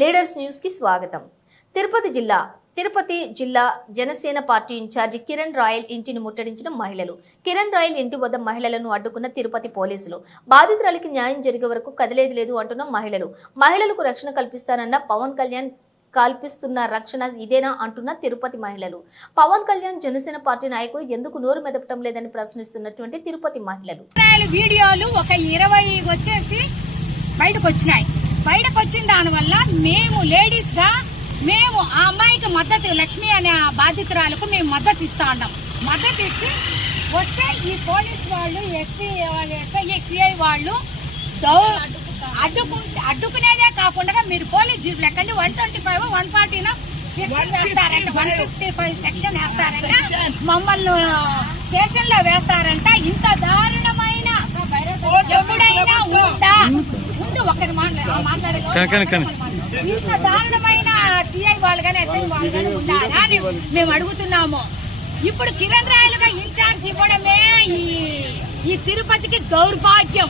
Leaders న్యూస్కి స్వాగతం. తిరుపతి జిల్లా తిరుపతి జిల్లా Janasena party in charge Kiran Royal ఇంటిని ముట్టడించిన మహిళలు. కిరణ్ రాయల్ ఇంటి వద్ద మహిళలను అడ్డుకున్న తిరుపతి పోలీసులు. బాధితురాలికి న్యాయం జరిగే వరకు కదిలేది లేదు అంటున్న మహిళలు. మహిళలకు రక్షణ కల్పిస్తానన్న పవన్ కళ్యాణ్ కల్పిస్తున్న రక్షణ ఇదేనా అంటున్న తిరుపతి మహిళలు. పవన్ కళ్యాణ్ జనసేన పార్టీ నాయకుడు ఎందుకు నోరు మెదపటం లేదని ప్రశ్నిస్తున్నటువంటి తిరుపతి మహిళలు. వీడియోలు ఒక ఇరవై వచ్చేసి బయటకు వచ్చినాయి. బయటకు వచ్చిన దాని వల్ల మేము లేడీస్గా మేము ఆ అమ్మాయికి మద్దతు లక్ష్మి అనే బాధితురాలకు మేము మద్దతు ఇస్తా ఉన్నాం. మద్దతు ఇచ్చి వస్తే ఈ పోలీస్ వాళ్ళు ఎస్పీ ఎస్ఐ సిఐ వాళ్ళు అడ్డుకు అడ్డుకునేదే కాకుండా మీరు పోలీస్ జీపులు ఎక్కండి one twenty five one forty వేస్తారంట one fifty five section వేస్తారంట. మమ్మల్ని స్టేషన్లో వేస్తారంట. ఇంత దారుణమైన ఎప్పుడైనా ఉందా ముందు ఒకరి మాట్లాడే ఇంత దారుణమైన సిఐ వాళ్ళు కానీ ఎస్ఐ వాళ్ళు కానీ ఉన్నారా అని మేము అడుగుతున్నాము. ఇప్పుడు కిరణ్ రాయలుగా ఇన్ఛార్జ్ ఇవ్వడమే ఈ ఈ తిరుపతికి దౌర్భాగ్యం.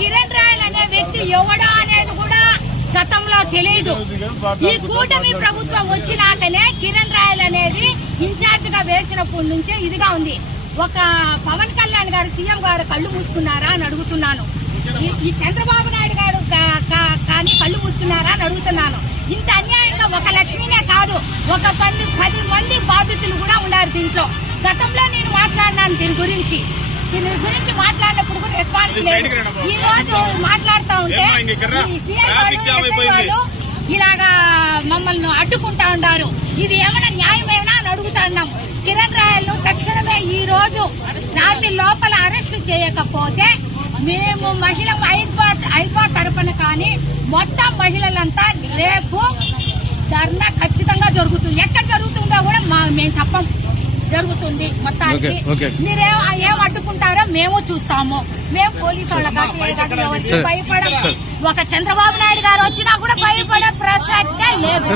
కిరణ్ రాయల్ అనే వ్యక్తి ఎవడా అనేది కూడా గతంలో తెలియదు. ఈ కూటమి ప్రభుత్వం వచ్చినాకనే కిరణ్ రాయల్ అనేది ఇన్ఛార్జ్గా వేసినప్పటి నుంచే ఇదిగా ఉంది. ఒక పవన్ కళ్యాణ్ గారు సీఎం గారు కళ్ళు మూసుకున్నారా అని అడుగుతున్నాను. ఈ- చంద్రబాబు నాయుడు గారు కానీ కళ్ళు మూసుకున్నారా అని అడుగుతున్నాను. ఇంత అన్యాయంగా ఒక లక్ష్మినే కాదు ఒక పది పది మంది బాధితులు కూడా ఉన్నారు దీంట్లో. గతంలో నేను మాట్లాడినాను దీని గురించి. దీని గురించి మాట్లాడినప్పుడు కూడా రెస్పాన్స్ లేదు. ఈ రోజు మాట్లాడుతా ఉంటే ఇలాగా మమ్మల్ని అడ్డుకుంటా ఉండారు. ఇది ఏమైనా న్యాయమేనా అని అడుగుతా ఉన్నాం కిరణ్ రాయల్ తక్షణమే ఈ రోజు రాత్రి లోపల అరెస్ట్ చేయకపోతే మేము మహిళ హైదరాబాద్ హైదరాబాద్ తరపున కానీ మొత్తం మహిళలంతా రేపు ధర్నా ఖచ్చితంగా జరుగుతుంది ఎక్కడ జరుగుతుందో కూడా మా మేము చెప్పం జరుగుతుంది మొత్తానికి. మీరేం ఏం అడ్డుకుంటారో మేము చూస్తాము మేము పోలీసు వాళ్ళకి ఎవరికి సరే. భయపడం. ఒక చంద్రబాబు నాయుడు గారు వచ్చినా కూడా భయపడే ప్రసక్తే లేదు